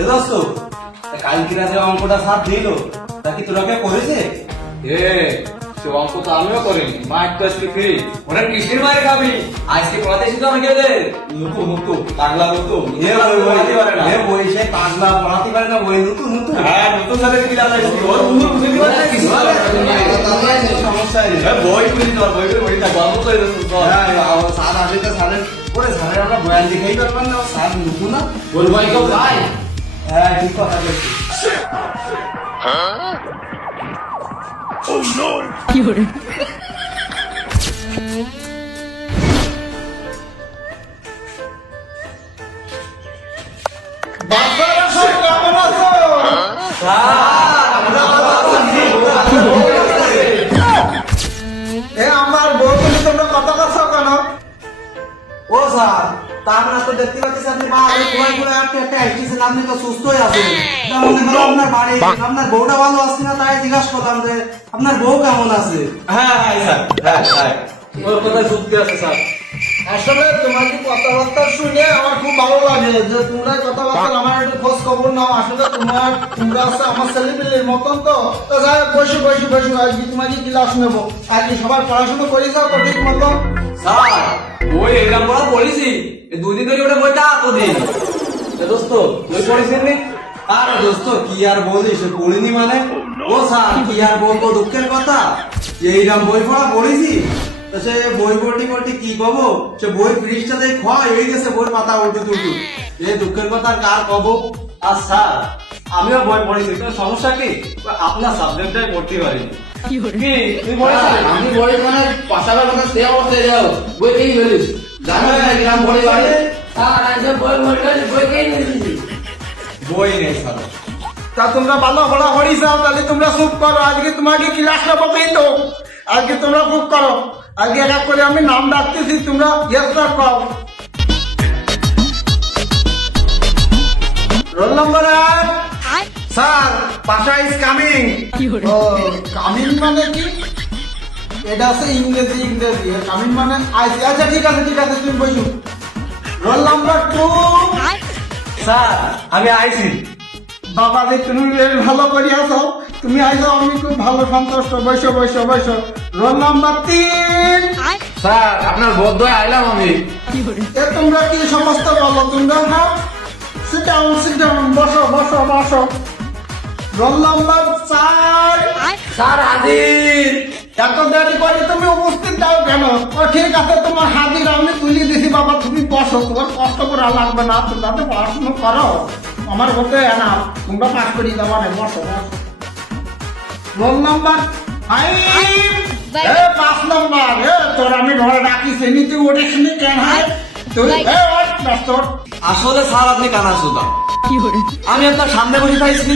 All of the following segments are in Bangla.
দোস্ত কালকিরা যে অঙ্কটা স্যার দিল। তা কি তোরা কে করেছে? এ সে অঙ্ক তো আমিও করিনি। মাইক তো আজকে ফ্রি। ওরা কিসের মায়ের খাবি? আজকে পড়াতে আমাকে ওদের নুতু নুতু পাগলা নুতু এ পড়াতে পারে না। এ ওই সে পাগলা পড়াতে পারে না ওই নুতু নুতু হ্যাঁ নতুন সাথে কি লাগাই ওর মুখ বুঝে দিবার না কিছু সমস্যা হ্যাঁ, বই খুলি তোমার বই করে বই থাকব আমি তো এরকম সব হ্যাঁ, আবার স্যার আসে তো স্যারের ওরে স্যারের আমরা বয়ান লিখাই পারবেন না। স্যার নুতু না? বল ভাই কেউ ভাই হ্যাঁ ঠিক কথা বলছি আছো এ আমার বউ তুমি তোমরা কথা কথা কেন? ও স্যার। তা আমরা তো দেখতে পাচ্ছি আপনি বাড়ি ঘুমাই ঘুরে আপনি একটা আসতেছেন আপনি তো সুস্থই আছেন। তা মনে করো আপনার বাড়ি আপনার বউটা ভালো আছে না তাই জিজ্ঞাসা করলাম যে আপনার বউ কেমন আছে? হ্যাঁ হ্যাঁ স্যার হ্যাঁ হ্যাঁ। ওর কথা সত্যি আছে স্যার। আসলে তোমার কি কথাবার্তা শুনে আমার খুব ভালো লাগে যে তোমরা কথাবার্তা আমার একটু খোঁজ খবর নাও। আসলে তোমার তোমরা আছে আমার ছেলেপিলের মতন তো। তো যাই বসে বসে বসে। আজকে তোমাকে ক্লাস নেব। আজকে সবার পড়াশোনা করে যাও ঠিক মতন। স্যার, বই এরকম পড়া পড়েছি দুদিন ধরে ওটা বইটা তো দিন দোস্ত তুই পড়েছিস নি? আরে দোস্ত, কি আর বলিস পড়িনি মানে। ও স্যার, কি আর বলব, দুঃখের কথা। যে এইরকম বই পড়া পড়েছি সে বই পড়টি পড়টি কি কব সে বই পৃষ্ঠাতে ক্ষয় হয়ে গেছে বই পাতা উল্টু তুলটু এ দুঃখের কথা কার কব আর স্যার, আমিও বই পড়েছি সমস্যা কি? আপনার সাবজেক্টটাই পড়তে পারিনি। আমি বই মানে পাশাপাশি কথা সে অবস্থায় যাও। বই কেই বলিস জানো না গ্রাম বই বাড়ি বই বই বই কেই নিয়েছি? বই নেই স্যার। তা তোমরা ভালো পড়া পড়ি যাও তাহলে তোমরা চুপ করো। আজকে তোমাকে ক্লাস নেব কিন্তু। আজকে তোমরা চুপ করো। আজকে এক করে আমি নাম ডাকতেছি তোমরা ইয়েস স্যার পাও রোল নম্বর এক। স্যার পাশা ইজ কামিং ও কামিং মানে কি? এটা আছে ইংরেজি ইংরেজি। কামিং মানে আইসি। আচ্ছা ঠিক আছে ঠিক আছে তুমি বসো। রোল নাম্বার টু স্যার আমি আইছি বাবা রে তুমি ভালো করে আছো তুমি আইছো আমি খুব ভালো সন্তুষ্ট। বৈশো বৈশো বৈশো রোল নাম্বার তিন। স্যার আপনার বদ্ধ আইলাম আমি। এ তোমরা কি সমস্ত বলো? তোমরা হ্যাঁ? সিট ডাউন সিট ডাউন বসো বসো বসো। রোল নাম্বার চার। স্যার হাজির। এত দেরি করে তুমি উপস্থিত দাও কেন? ও ঠিক আছে তোমার হাজির আমি তুলে দিছি বাবা তুমি বসো। তোমার কষ্ট করা লাগবে না তোমরা তো পড়াশোনা করো। আমার হতে না তোমরা পাস করি দেওয়া নেই বসো রোল নাম্বার ফাইভ। এ পাঁচ নাম্বার। এ তোর আমি ঘরে রাখি শ্রেণি তুই ওটিস নি কেন? হয় তুই এ। আসলে স্যার আপনি কানা সুদা। আমি আপনার সামনে বসে থাকছি।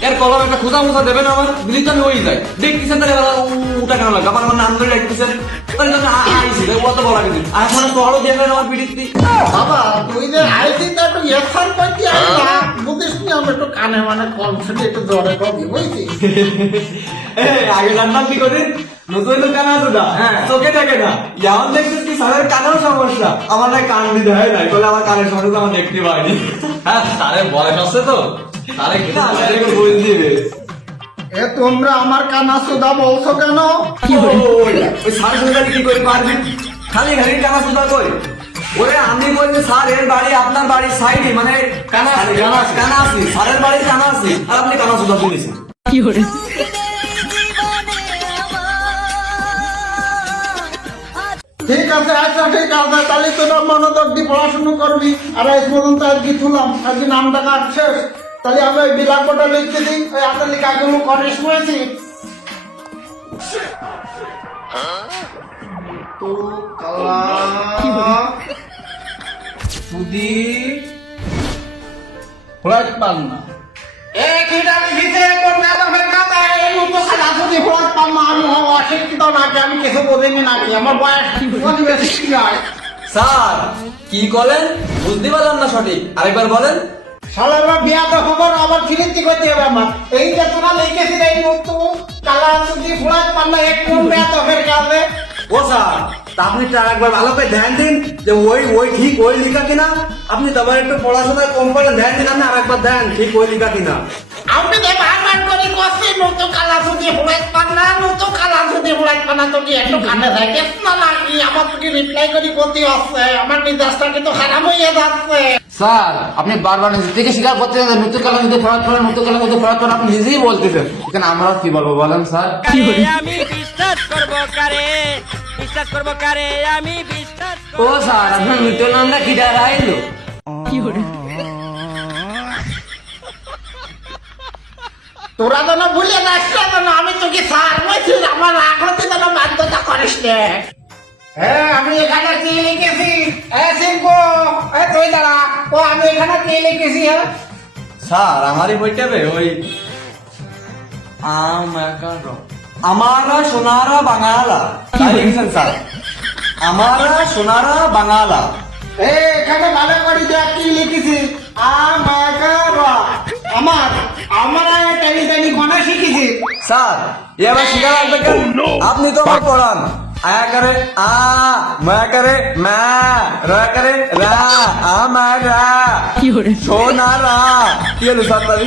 এর কলম একটা খোঁজা মোজা দেবেন আমার। দিলি তো আমি ওই যাই। দেখতেছেন তাহলে এবার উঠা কেন লাগবে আমার নাম ধরে ডাকতেছেন। তাহলে তো আমি আইছি তাই বড় আগে আর এখন দেবেন আমার পিড়িতে বাবা তুই যে আইসি তা একটু পাতি বুঝিস নি আমার একটু কানে মানে কম শুনে একটু জোরে কবি বুঝছিস? আগে জানতাম কি করে? নতুন কানা সুদা হ্যাঁ। চোখে দেখে না দেখছিস কি স্যারের কানেও সমস্যা। আমার না কান দিতে হয় নাই বলে আমার কানের সমস্যা আমার দেখতে পাইনি। হ্যাঁ স্যারের বয়স আছে তো। তারে কি না বুঝ দিবে। এ তোমরা আমার কানা সুদা বলছো কেন? ওই স্যার সুবিধা কি করে পারবি? খালি খালি কানা সুবিধা কই? ওরে আমি বলছি স্যার এর বাড়ি আপনার বাড়ির সাইডে মানে কানা কানা কানা আছি স্যারের বাড়ি কানা আছি। আর আপনি কানা সুবিধা শুনেছেন। ঠিক আছে আচ্ছা ঠিক আছে তাহলে তোরা মনোযোগ দিয়ে পড়াশোনা করবি। আর আজ পর্যন্ত আজকে তুলাম আজকে নাম ডাকা শেষ। তাহলে আমি ওই বিলাপটা লিখতে দিই ওই আপনার লেখাগুলো করে শুয়েছি তো কালা সুদি ফ্লাইট পান না। এ লিখিছে কোন মেলা ফেরকা তাই এই মতো সাদা সুদি ফ্লাইট পান না আমি অশিক্ষিত নাকি আমি কিছু বোঝেনি নাকি আমার বয়স বেশি স্যার কি বলেন বুঝতে পারলাম না সঠিক। আরেকবার বলেন। শালারা বিয়া তো খবর আবার ফিরিতি করতে হবে আমার। এই যে তোরা লিখেছি এই মতো কালা না এক কোন বিয়া তো ফের কাছে ও স্যার তা আপনি একবার ভালো করে ধ্যান দিন যে ওই ওই ঠিক ওই লিখা কিনা। আপনি তোমার একটু পড়াশোনায় কম করে ধ্যান দিন আপনি আরেকবার দেন ঠিক ওই লিখা কিনা। আমি তো বারবার করে কষি নতো কালা যদি নতো কালা হুড়াইত তো কি একটু কানে থাকে না লাগি আমার তোকে রিপ্লাই করি করতে হচ্ছে আমার মেজাজটা কিন্তু খারাপ হয়ে যাচ্ছে। স্যার আপনি বারবার নিজে থেকে স্বীকার করতেছেন যে নতুন কালার মধ্যে ফরাত করেন নতুন কালার মধ্যে ফরাত করেন আপনি নিজেই বলতেছেন। এখানে আমরা কি বলব বলেন স্যার? আমি বিশ্বাস করব কারে? বিশ্বাস করব কারে আমি বিশ্বাস ও স্যার আপনার মৃত্যু নামটা কি টাকা আইলো তোরা যেন ভুলে যাস না আমি তোকে সার বলছি আমার রাগ হতে যেন বাধ্যতা করিস নে। হ্যাঁ আমি এখানে কি লিখেছি? এ তুই দাঁড়া। ও আমি এখানে কি লিখেছি হ্যাঁ? স্যার আমারই ওই আমাকার আমারা সোনারা বাঙালা। লিখছেন স্যার। আমারা সোনারা বাঙালা। এ এখানে ভালো করে দেখ কি লিখেছি। আমাকারা আমার আমরা টেনি টেনি গণা শিখেছি। স্যার এবার শিখা লাগবে কেন? আপনি তো আমার পড়ান। আয়া করে আ মা করে মা রা করে রা আমারা সোনারা কি হলো? স্যার তাহলে?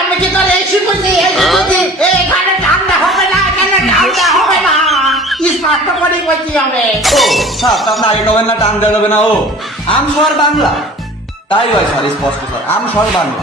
আমি কি তোর এই শিখেছি এই শিখেছি এখানে ঠান্ডা হবে না এখানে ঠান্ডা হবে না। স্পষ্ট করে বলছি আমি। ও স্যার তা আপনি না টান দেওয়া না ও। আম স্বর বাংলা। তাই হয় স্যার স্পষ্ট স্যার। আম স্বর বাংলা।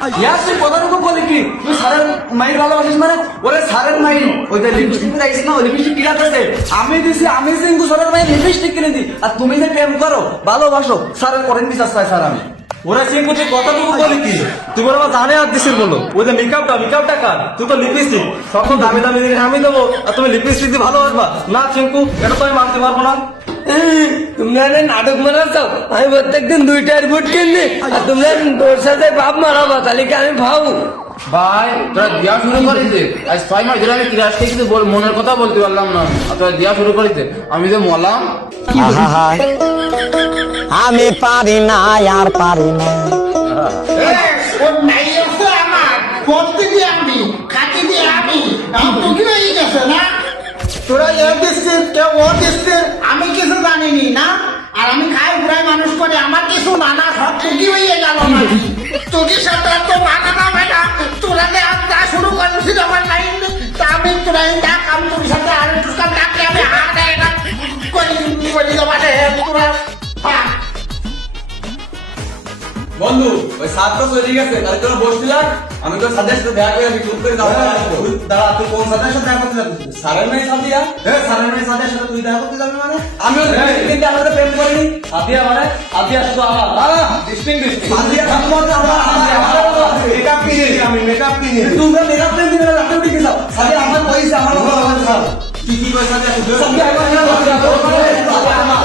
কি ইয়ার তুই বলি কি? মাইর ভালোবাসিস মানে? ওরে মাইর ওই যে লিপস্টিক না? ওই লিপস্টিক কিনা আমি দিছি আমি সিঙ্গু মাইর লিপস্টিক কিনে দিই আর তুমি যে প্রেম করো ভালোবাসো স্যারের করেন বিচার চাই স্যার আমি। ওরা সিঙ্গু তুই কতটুকু বলি কি তুই বলে আমার জানে আর দিছিস বলো। ওই যে মেকআপটা মেকআপটা কার তুই তো লিপস্টিক তো দামি দামি জিনিস আমি দেবো আর তুমি লিপস্টিক দিয়ে ভালোবাসবা না চিঙ্কু এটা তো আমি মানতে পারব না। তোমরা নাটক মারাচ্ছ আমি প্রত্যেকদিন দুইটার ভোট কিনি আর তোমরা তোর সাথে বাপ মারাবো তাহলে কি আমি ভাবু? ভাই তোরা দেওয়া শুরু করেছে আজ ছয় মাস ধরে আমি ক্লাসকে কিন্তু বল- মনের কথা বলতে পারলাম না। আর তোরা দেওয়া শুরু করেছে আমি যে মলাম আমি পারি না আর পারি না। এ, নাই আছে আমার, পড়তে দিয়ে আমি, খাতি দিয়ে আমি, আমার তো কি হয়ে গেছে না? তোরা এ দিচ্ছিস, কেউ ও দিচ্ছিস, আমি কিছু জানিনি না? আর আমি খাই ঘুরাই মানুষ করে আমার কিছু নানা সব টুকি হয়ে গেল টুকির সাথে তো যাবে না তোরা যে আজ যা শুরু করেছিস আমার লাইন তা আমি তোরা ডাক আমি তোর সাথে আর একটু কাম আমি হাত করি বলি দেওয়া তোরা বন্ধু ওই সাত তো চলে গেছে তাহলে তোরা বসছিলাম আমি তো সাথে সাথে দেখা করে আমি চুপ করে তুই দাঁড়া তুই কোন সাথের সাথে দেখা করতে যাবি? সারের মেয়ে সাথিয়া? এ স্যারের মেয়ের সাথে সাথে তুই দেখা করতে যাবি মানে? আমি কিন্তু আমাদের প্রেম করিনি। সাথিয়া মানে? সাথিয়া শুধু আমার। ডিস্টিং ডিস্টিং সাথিয়া সাথে আমার আমার মেকআপ কিনে আমি মেকআপ কিনে তোমরা মেরা প্রেম দিবে লাটে উঠে গেছো সাথে আমার পয়সা আমার কি কি পয়সা দিয়ে সাথিয়া আমার